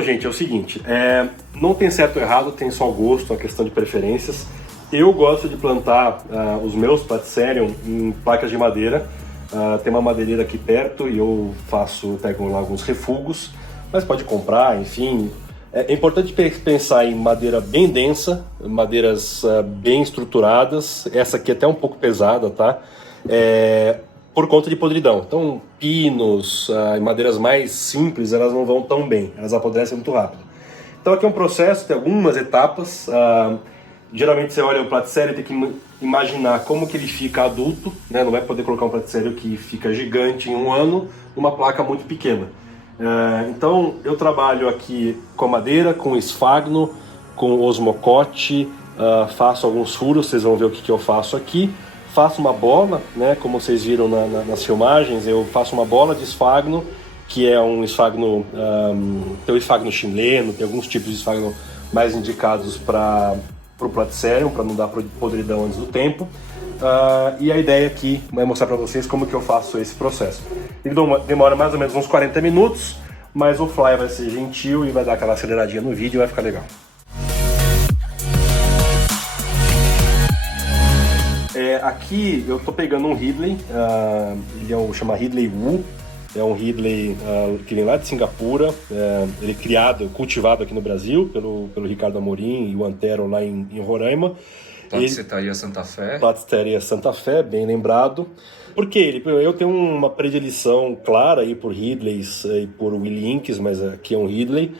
Então, gente, é o seguinte, não tem certo ou errado, tem só gosto, a questão de preferências. Eu gosto de plantar os meus Platycerium em placas de madeira. Tem uma madeireira aqui perto e eu pego lá alguns refugos, mas pode comprar, enfim. É importante pensar em madeira bem densa, madeiras bem estruturadas. Essa aqui é até um pouco pesada, tá? Por conta de podridão. Então, pinos, madeiras mais simples, elas não vão tão bem, elas apodrecem muito rápido. Então aqui é um processo, tem algumas etapas. Geralmente você olha o Platycerium e tem que imaginar como que ele fica adulto, né? Não vai poder colocar um Platycerium que fica gigante em um ano numa placa muito pequena. Então eu trabalho aqui com madeira, com esfagno, com osmocote, faço alguns furos, vocês vão ver o que eu faço aqui. Faço uma bola, né? Como vocês viram nas filmagens, eu faço uma bola de esfagno, que é um esfagno, tem o esfagno chileno, tem alguns tipos de esfagno mais indicados para o Platycerium, para não dar podridão antes do tempo. E a ideia aqui é mostrar para vocês como que eu faço esse processo. Ele demora mais ou menos uns 40 minutos, mas o Fly vai ser gentil e vai dar aquela aceleradinha no vídeo e vai ficar legal. Aqui eu tô pegando um Ridley, ele chama Ridley Wu, é um Ridley que vem lá de Singapura, ele é cultivado aqui no Brasil pelo Ricardo Amorim e o Antero lá em Roraima. Platycetaria Santa Fé. Platycetaria Santa Fé, bem lembrado. Por quê? Eu tenho uma predileção clara aí por Ridleys e por Willink, mas aqui é um Ridley.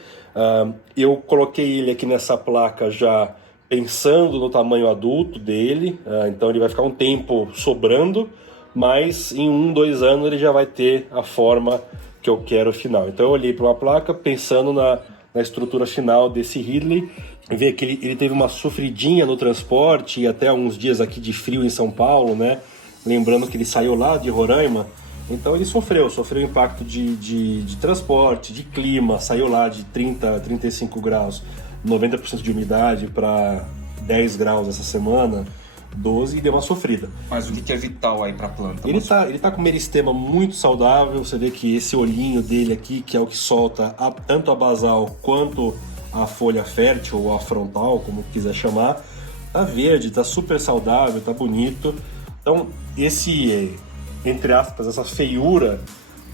Eu coloquei ele aqui nessa placa já pensando no tamanho adulto dele, então ele vai ficar um tempo sobrando, mas em 1-2 anos ele já vai ter a forma que eu quero final. Então eu olhei para uma placa pensando na estrutura final desse Ridley, e ver que ele teve uma sofridinha no transporte e até uns dias aqui de frio em São Paulo, né? Lembrando que ele saiu lá de Roraima, então ele sofreu impacto de transporte, de clima, saiu lá de 30, 35 graus, 90% de umidade para 10 graus essa semana, 12, e deu uma sofrida. Mas o que é vital aí para a planta? Ele tá com um meristema muito saudável, você vê que esse olhinho dele aqui, que é o que solta tanto a basal quanto a folha fértil ou a frontal, como quiser chamar, tá verde, tá super saudável, tá bonito. Então entre aspas, essa feiura,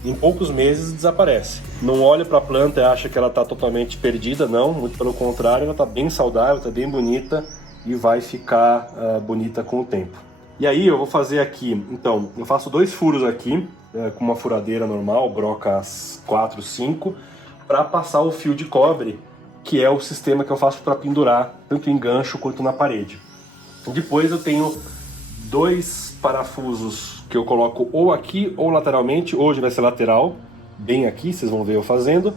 em poucos meses desaparece. Não olha para a planta e acha que ela está totalmente perdida, não, muito pelo contrário, ela está bem saudável, está bem bonita e vai ficar bonita com o tempo. E aí eu vou fazer aqui, então, eu faço 2 furos aqui, com uma furadeira normal, broca 4, 5, para passar o fio de cobre, que é o sistema que eu faço para pendurar, tanto em gancho quanto na parede. Depois eu tenho 2 parafusos que eu coloco ou aqui ou lateralmente. Hoje vai ser lateral, bem aqui, vocês vão ver eu fazendo.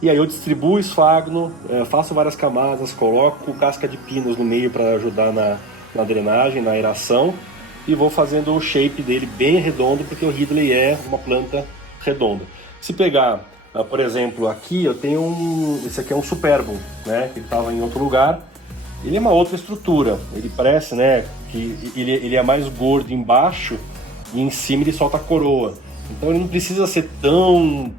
E aí eu distribuo o esfagno, faço várias camadas, coloco casca de pinos no meio para ajudar na drenagem, na aeração, e vou fazendo o shape dele bem redondo, porque o Ridley é uma planta redonda. Se pegar, por exemplo, aqui eu tenho esse aqui é um Superbum, né, que estava em outro lugar. Ele é uma outra estrutura, ele parece, né, que ele é mais gordo embaixo e em cima ele solta a coroa. Então ele não precisa ser tão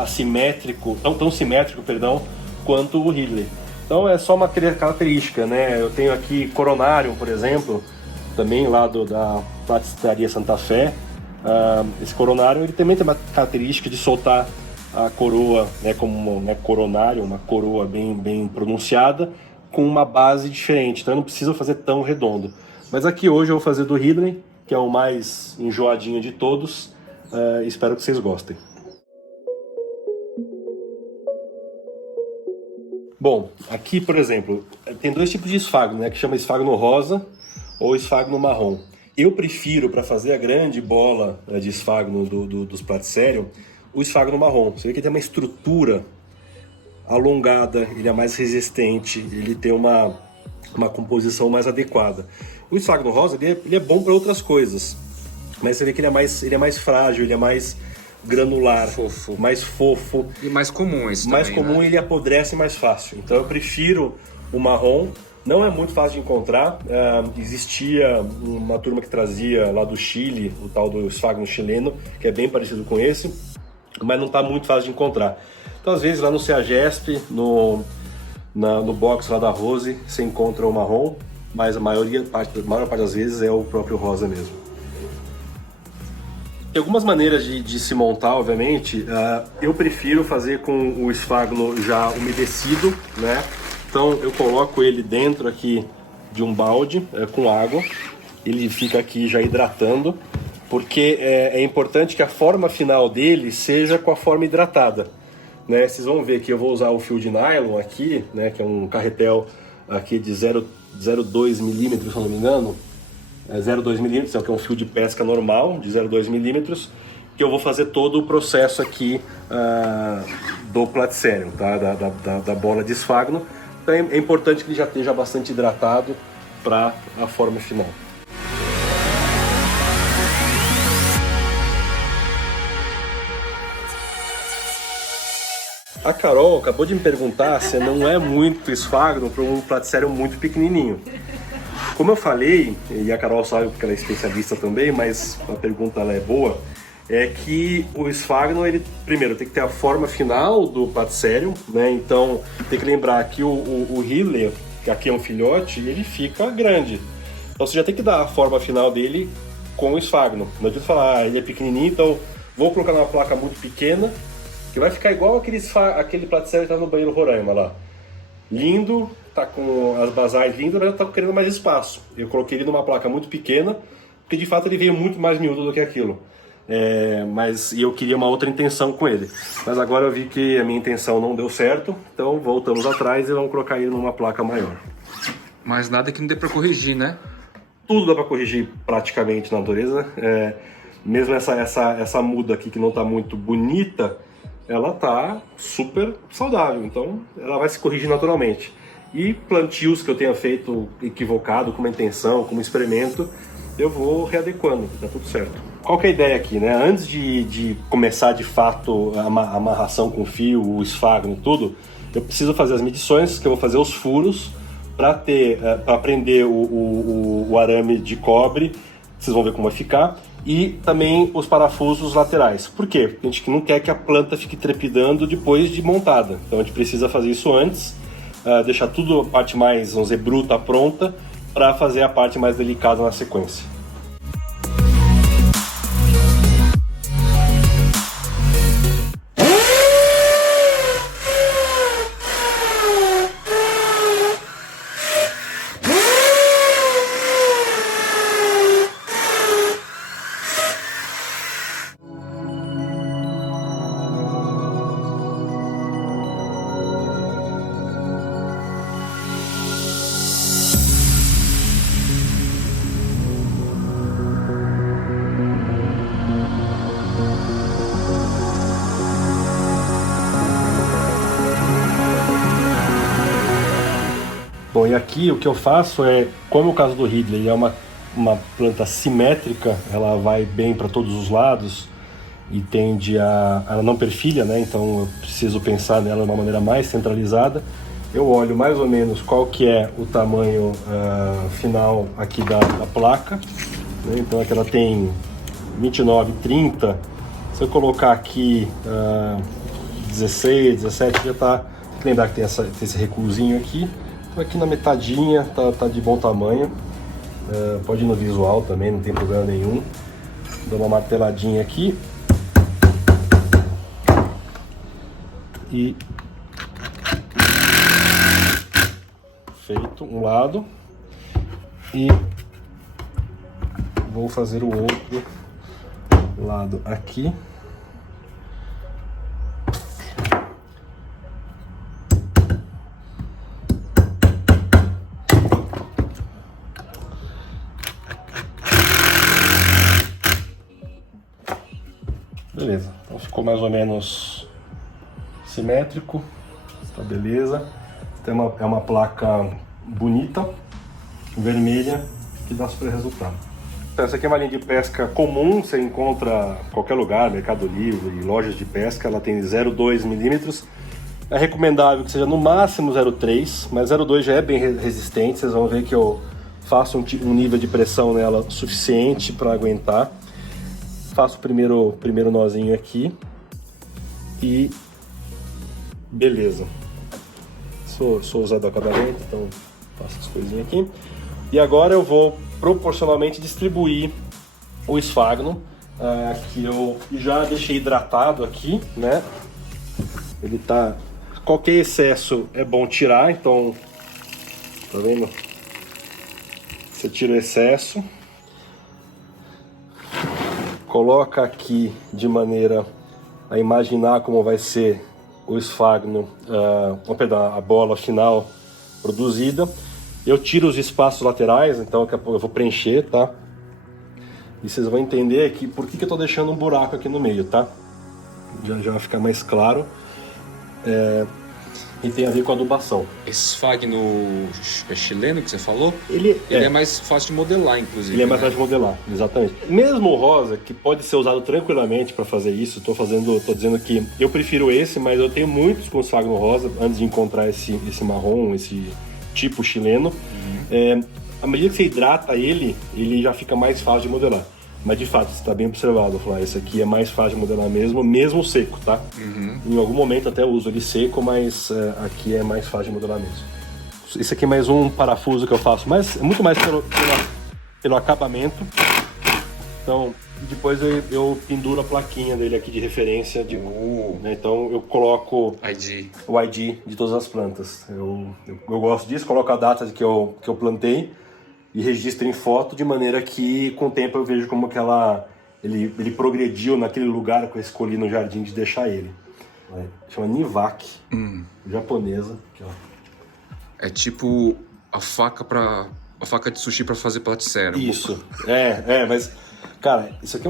assimétrico, tão simétrico, perdão, quanto o Ridley. Então é só uma característica, né? Eu tenho aqui Coronarium, por exemplo, também lá da Platycetaria Santa Fé. Esse Coronarium ele também tem uma característica de soltar a coroa, né, como coronário, uma coroa bem pronunciada, com uma base diferente. Então eu não preciso fazer tão redondo. Mas aqui hoje eu vou fazer do Ridley, que é o mais enjoadinho de todos. Espero que vocês gostem. Bom, aqui, por exemplo, tem 2 tipos de esfagno, né, que chama esfagno rosa ou esfagno marrom. Eu prefiro, para fazer a grande bola de esfagno dos Platycerium, o esfagno marrom. Você vê que ele tem uma estrutura alongada, ele é mais resistente, ele tem uma composição mais adequada. O esfagno rosa ele é bom para outras coisas, mas você vê que ele é mais frágil, ele é mais granular, mais fofo. E mais comum esse mais também, comum, né? Ele apodrece mais fácil. Então eu prefiro o marrom. Não é muito fácil de encontrar. Existia uma turma que trazia lá do Chile, o tal do esfagno chileno, que é bem parecido com esse, mas não está muito fácil de encontrar. Então às vezes lá no Ceagesp, no box lá da Rose, você encontra o marrom, mas a maior parte das vezes é o próprio rosa mesmo. Tem algumas maneiras de se montar, obviamente. Eu prefiro fazer com o esfagno já umedecido, né? Então eu coloco ele dentro aqui de um balde com água, ele fica aqui já hidratando, porque é importante que a forma final dele seja com a forma hidratada, né? Vocês vão ver que eu vou usar o fio de nylon aqui, né? Que é um carretel aqui de 0,2 milímetros, se eu não me engano. 0,2 milímetros, que é um fio de pesca normal, de 0,2 milímetros, que eu vou fazer todo o processo aqui do platicerium, tá? da bola de esfagno. Então é importante que ele já esteja bastante hidratado para a forma final. A Carol acabou de me perguntar se não é muito esfagno para um platicerium muito pequenininho. Como eu falei, e a Carol sabe porque ela é especialista também, mas a pergunta ela é boa, é que o esfagno, ele primeiro tem que ter a forma final do platicerium, né? Então tem que lembrar que o Ridley, que aqui é um filhote, ele fica grande. Então você já tem que dar a forma final dele com o esfagno. Não adianta falar, ele é pequenininho, então vou colocar numa placa muito pequena, que vai ficar igual aquele platicerium que tá no banheiro Roraima lá. Lindo, tá com as basais lindas, mas eu tô querendo mais espaço. Eu coloquei ele numa placa muito pequena, porque de fato ele veio muito mais miúdo do que aquilo. E eu queria uma outra intenção com ele. Mas agora eu vi que a minha intenção não deu certo, então voltamos atrás e vamos colocar ele numa placa maior. Mas nada que não dê pra corrigir, né? Tudo dá pra corrigir praticamente na natureza. Mesmo essa muda aqui que não tá muito bonita, ela tá super saudável, então ela vai se corrigir naturalmente. E plantios que eu tenha feito equivocado, com uma intenção, com um experimento, eu vou readequando, tá tudo certo. Qual que é a ideia aqui, né? Antes de começar de fato a amarração com fio, o esfagno e tudo, eu preciso fazer as medições, que eu vou fazer os furos para prender o arame de cobre, vocês vão ver como vai ficar, e também os parafusos laterais. Por quê? Porque a gente não quer que a planta fique trepidando depois de montada, então a gente precisa fazer isso antes, deixar tudo a parte mais, vamos dizer, bruta pronta, para fazer a parte mais delicada na sequência. Bom, e aqui o que eu faço como o caso do Ridley é uma planta simétrica, ela vai bem para todos os lados e ela não perfilha, né? Então eu preciso pensar nela de uma maneira mais centralizada. Eu olho mais ou menos qual que é o tamanho final aqui da placa, né? Então aqui ela tem 29, 30. Se eu colocar aqui 16, 17, já tá. Tem que lembrar que tem esse recuozinho aqui. Então aqui na metadinha tá de bom tamanho. Pode ir no visual também, não tem problema nenhum. Dou uma marteladinha aqui. E feito um lado. E vou fazer o outro lado aqui. Beleza, então ficou mais ou menos simétrico, tá beleza. Então é uma placa bonita, vermelha, que dá super resultado. Então, essa aqui é uma linha de pesca comum, você encontra em qualquer lugar, Mercado Livre, lojas de pesca, ela tem 0,2 milímetros. É recomendável que seja no máximo 0,3, mas 0,2 já é bem resistente, vocês vão ver que eu faço um nível de pressão nela suficiente para aguentar. Faço o primeiro nozinho aqui e Beleza. Sou usado acabamento, então faço as coisinhas aqui. E agora eu vou proporcionalmente distribuir o esfagno, que eu já deixei hidratado aqui, né? Ele tá... Qualquer excesso é bom tirar, então... Tá vendo? Você tira o excesso. Coloca aqui de maneira a imaginar como vai ser o esfagno, a bola final produzida. Eu tiro os espaços laterais, então daqui a pouco eu vou preencher, tá? E vocês vão entender aqui por que eu tô deixando um buraco aqui no meio, tá? Já vai ficar mais claro. E tem a ver com a adubação. Esfagno chileno que você falou, Ele é mais fácil de modelar, inclusive. Ele é mais né? fácil de modelar, exatamente. Mesmo o rosa, que pode ser usado tranquilamente para fazer isso, tô dizendo que eu prefiro esse, mas eu tenho muitos com esfagno rosa, antes de encontrar esse marrom, esse tipo chileno. À medida que você hidrata ele já fica mais fácil de modelar. Mas de fato, está bem observado, falar, esse aqui é mais fácil de modelar mesmo seco, tá? Em algum momento até eu uso ele seco, mas aqui é mais fácil de modelar mesmo. Esse aqui é mais um parafuso que eu faço, mas é muito mais pelo acabamento. Então, depois eu penduro a plaquinha dele aqui de referência. Né? Então eu coloco o ID de todas as plantas. Eu gosto disso, coloco a data que eu plantei e registro em foto, de maneira que com o tempo eu vejo como que ele progrediu naquele lugar que eu escolhi no jardim de deixar ele. Chama Nivak, japonesa. Aqui, ó. É tipo a faca de sushi para fazer platicera. Isso, mas... Cara, isso aqui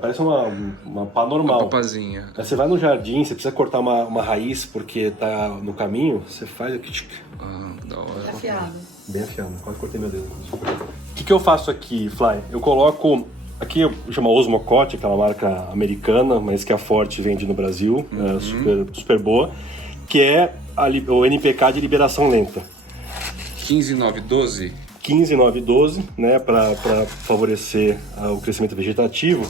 parece uma pá normal. Uma papazinha. Aí você vai no jardim, você precisa cortar uma raiz porque tá no caminho, você faz aqui. Da hora. Afiado. Bem afiado, quase cortei meu dedo. O que eu faço aqui, Fly? Eu coloco... Aqui chama Osmocote, aquela marca americana, mas que a Forte vende no Brasil, super boa, que é o NPK de liberação lenta. 15,9,12? 15,9,12, né, para favorecer o crescimento vegetativo.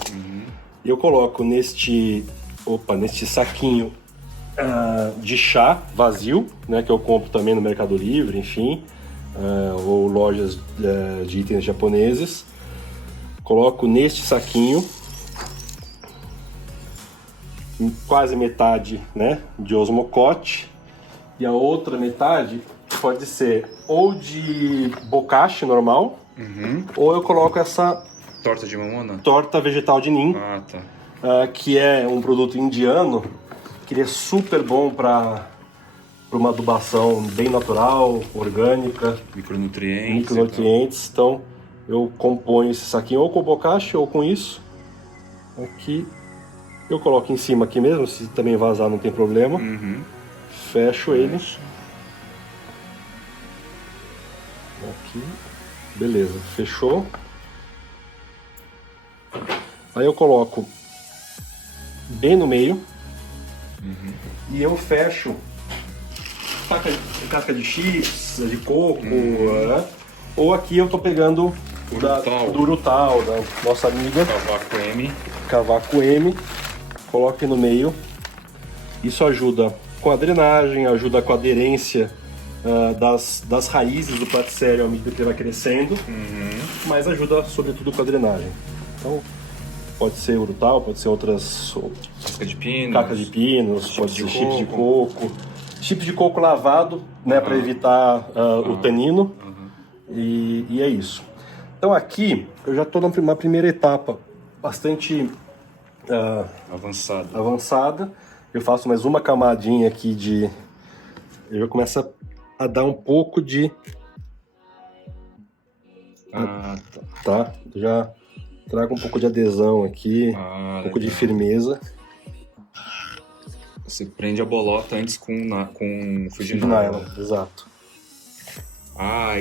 Eu coloco neste saquinho de chá vazio, né, que eu compro também no Mercado Livre, enfim, ou lojas de itens japoneses. Coloco neste saquinho quase metade, né, de Osmocote, e a outra metade pode ser ou de bokashi normal, ou eu coloco essa Torta de mamona? torta vegetal de Neem, Tá. que é um produto indiano, que ele é super bom para uma adubação bem natural, orgânica, micronutrientes. Então eu componho esse saquinho ou com bokashi ou com isso. Aqui eu coloco em cima aqui mesmo, se também vazar não tem problema. Fecho ele. Aqui, beleza, fechou. Aí eu coloco bem no meio e eu fecho casca de chips, de coco, ou aqui eu tô pegando do Urutau, da nossa amiga Cavaco M, coloco aqui no meio. Isso ajuda com a drenagem, ajuda com a aderência das raízes do platicério à medida que ele vai crescendo, mas ajuda sobretudo com a drenagem. Então pode ser urutau, pode ser outras casca de pinos, pode ser chips de coco, chips de coco lavado, né, para evitar o tanino, e é isso. Então aqui eu já estou numa primeira etapa bastante avançada. Eu faço mais uma camadinha aqui eu já começo a dar um pouco de... Tá? Já trago um pouco de adesão aqui, um pouco de firmeza. Você prende a bolota antes com fio de nylon, exato.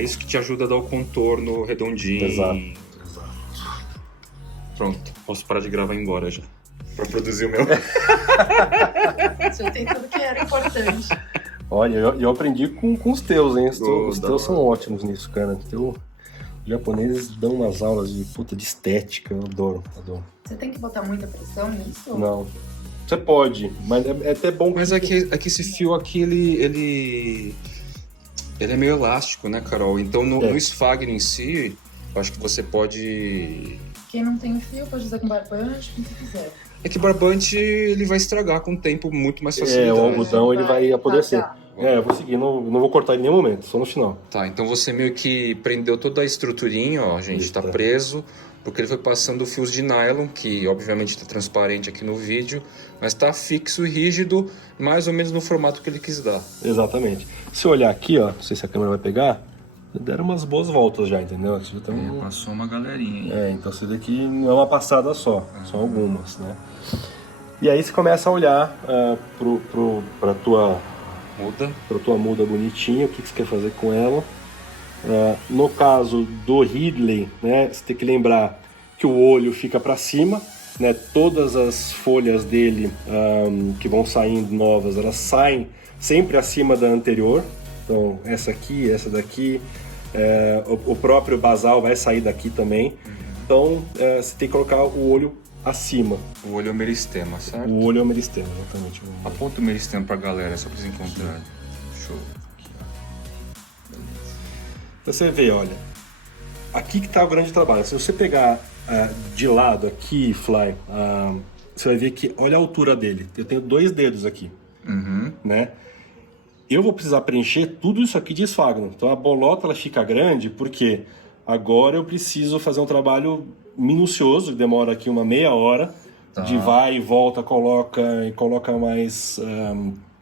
Isso que te ajuda a dar o contorno redondinho. Exato. Pronto, posso parar de gravar e ir embora já. Pra produzir o meu. Já tem tudo que era importante. Olha, eu aprendi com os teus, hein? Os teus são ótimos nisso, cara. Os japoneses dão umas aulas de estética, eu adoro. Você tem que botar muita pressão nisso? Não. Você pode, mas é até bom que... Mas é que esse fio aqui, ele é meio elástico, né, Carol? Então no esfagno em si, eu acho que você pode... Quem não tem fio pode usar com barbante, como você quiser. É que barbante, ele vai estragar com o tempo muito mais facilidade. o algodão ele vai apodrecer. Tá. Eu vou seguir, não vou cortar em nenhum momento, só no final. Tá, então você meio que prendeu toda a estruturinha, ó, gente, Isso, tá tá. preso, porque ele foi passando fios de nylon, que obviamente está transparente aqui no vídeo, mas tá fixo e rígido, mais ou menos no formato que ele quis dar. Exatamente. Se eu olhar aqui, ó, não sei se a câmera vai pegar, deram umas boas voltas já, entendeu? Então, Passou uma galerinha, hein? então você vê que não é uma passada só, são algumas, né? E aí você começa a olhar pra tua muda bonitinha, o que você quer fazer com ela. No caso do Ridley, né, você tem que lembrar que o olho fica para cima, né, todas as folhas dele que vão saindo novas, elas saem sempre acima da anterior. Então essa aqui, essa daqui, o próprio basal vai sair daqui também. Então você tem que colocar o olho acima. O olho é o meristema, certo? O olho é o meristema, exatamente. Aponta o meristema pra galera, só pra eles encontrarem. Show. Você vê, olha, aqui que tá o grande trabalho. Se você pegar de lado aqui, Fly, você vai ver que, olha a altura dele. Eu tenho 2 dedos aqui, né? Eu vou precisar preencher tudo isso aqui de esfagno. Então a bolota ela fica grande porque agora eu preciso fazer um trabalho minucioso, que demora aqui uma meia hora, de vai e volta, coloca mais...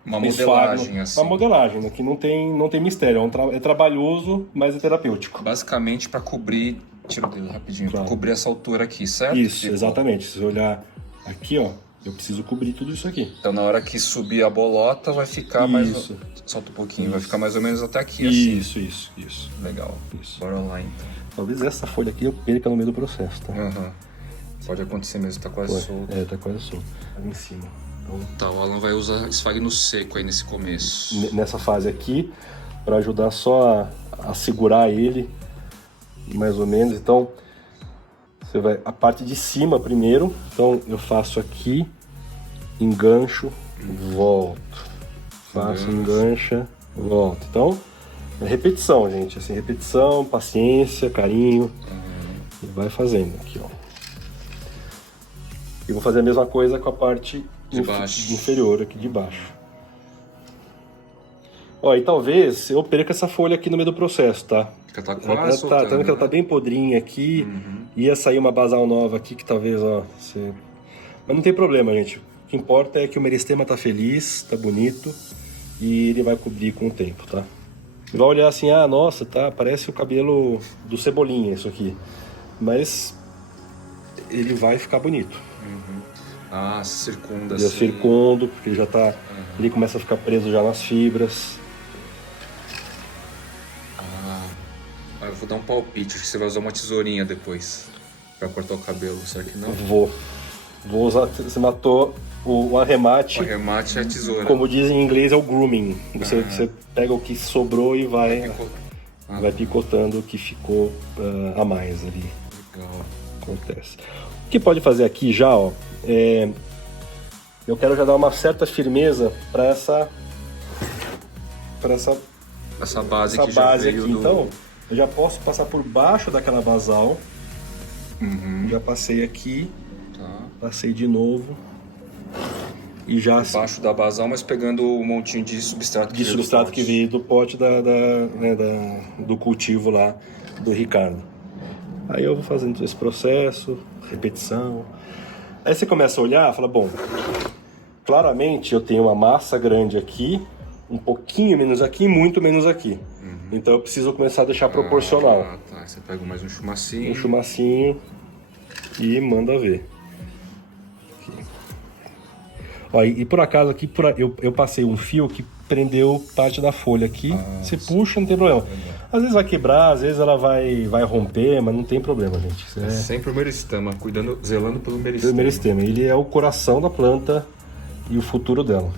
uma modelagem, assim. Uma modelagem, né, que não tem mistério, é trabalhoso, mas é terapêutico. Basicamente para cobrir, tira o dedo rapidinho, Claro. para cobrir essa altura aqui, certo? Isso, Tipo, exatamente. Se você olhar aqui, ó, eu preciso cobrir tudo isso aqui. Então na hora que subir a bolota vai ficar mais... Solta um pouquinho, vai ficar mais ou menos até aqui, assim. Isso. Legal. Isso. Bora lá, então. Talvez essa folha aqui eu perca no meio do processo, tá? Pode acontecer mesmo, tá quase solto. Tá quase solto. Ali em cima. Então, Tá, o Alan vai usar esfagno seco aí nesse começo. nessa fase aqui, para ajudar só a segurar ele, mais ou menos. Então, você vai a parte de cima primeiro. Então, eu faço aqui, engancho, volto. Faço, engancha, volto. Então, é repetição, gente. Assim, repetição, paciência, carinho. E vai fazendo aqui, ó. E vou fazer a mesma coisa com a parte De baixo. inferior aqui de baixo. Ó, e talvez eu perca essa folha aqui no meio do processo, tá? Porque tá Ela quase tá soltando, vendo que ela tá né? bem podrinha aqui. Ia sair uma basal nova aqui que talvez, ó... Mas não tem problema, gente. O que importa é que o meristema tá feliz, tá bonito. E ele vai cobrir com o tempo, tá? Você vai olhar assim, nossa, tá, parece o cabelo do Cebolinha isso aqui. Mas ele vai ficar bonito. Circunda, Já assim. circundo, porque ele já tá... Ele começa a ficar preso já nas fibras. Eu vou dar um palpite, acho que você vai usar uma tesourinha depois pra cortar o cabelo, será que não? Vou usar... Você matou o arremate. O arremate é a tesoura. Como dizem em inglês, é o grooming. Você pega o que sobrou e vai picotando o que ficou a mais ali. Legal. Acontece. O que pode fazer aqui já, ó, eu quero já dar uma certa firmeza para essa base essa que já base veio aqui. do... Então, eu já posso passar por baixo daquela basal. Já passei aqui, passei de novo. E já Baixo da basal, mas pegando um montinho de substrato que veio do pote. que veio do pote do cultivo lá do Ricardo. Aí eu vou fazendo esse processo, repetição. Aí você começa a olhar e fala, bom, claramente eu tenho uma massa grande aqui, um pouquinho menos aqui e muito menos aqui. Então eu preciso começar a deixar proporcional. Tá. Você pega mais um chumacinho. Um chumacinho e manda ver. Ó, e por acaso aqui eu passei um fio que prendeu parte da folha aqui. Você puxa, não tem problema. Às vezes vai quebrar, às vezes ela vai romper, mas não tem problema, gente. Isso É sempre o meristema, zelando pelo o meristema. meristema. Ele é o coração da planta e o futuro dela.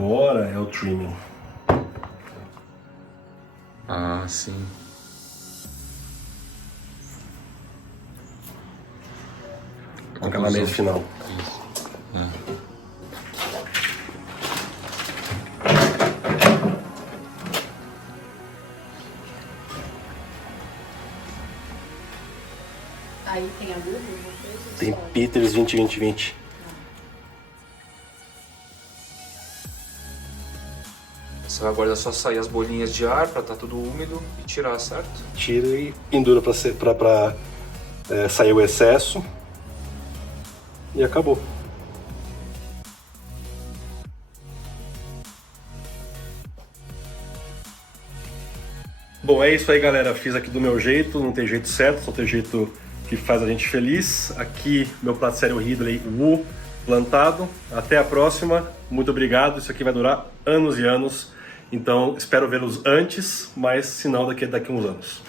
agora é o trimming. Ah, sim. Aquela mesa final. Isso. É. Aí tem agudo? Tem Peters 20-20-20. Você vai agora só sair as bolinhas de ar pra tá tudo úmido e tirar, certo? Tira e pendura pra sair o excesso. E acabou. Bom, é isso aí, galera. Fiz aqui do meu jeito, não tem jeito certo, só tem jeito que faz a gente feliz. Aqui, meu prato sério Ridley Wu plantado. Até a próxima. Muito obrigado. Isso aqui vai durar anos e anos. Então, espero vê-los antes, mas se não, daqui a uns anos.